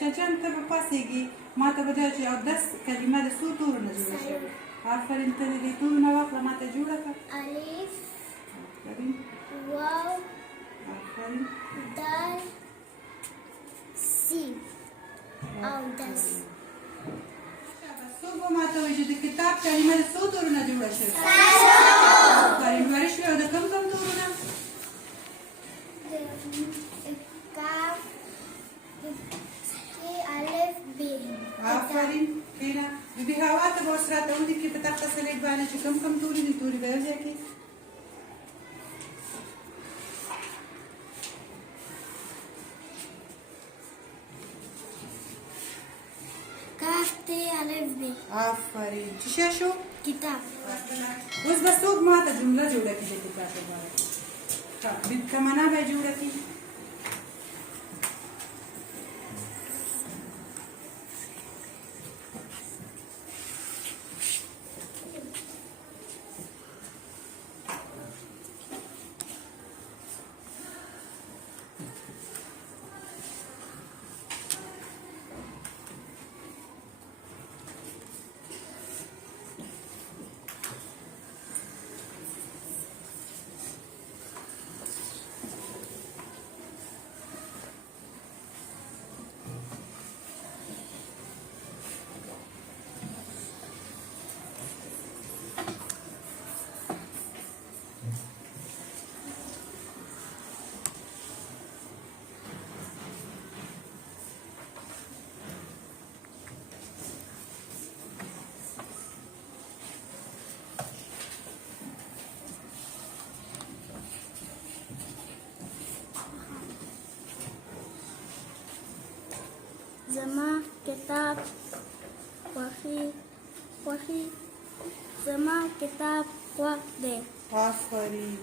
شجن ته به پاسېږي ما ته به دا چې اودس کلمه د څو تورو نه جوړه شوې. آفرین ته دې تورونه واخله ما ته جوړه کړه. الف آفرین واو آفرین دال سین اودس. څوک به ما ته وایي چې د کتاب کلمه د څو تورو نه جوړه شوې؟ آفرین وایي شوې. او د کوم کوم تورونه؟ کاف الف ب. آفرین کښېنه. بیبي حوا ته به اوس راته ولیکي په تخته سلیټ باندې چې کوم کوم توري دي. توري به یو ځای کړي. کاف ته الف ب. آفرین چې څه شو؟ کتاب. اوس به څوک ما ته جمله جوړه کړي د کتاب لپاره. تمنا به یې جوړه کړي. زما کتاب خوښی زما کتاب خوښ دی. آفرین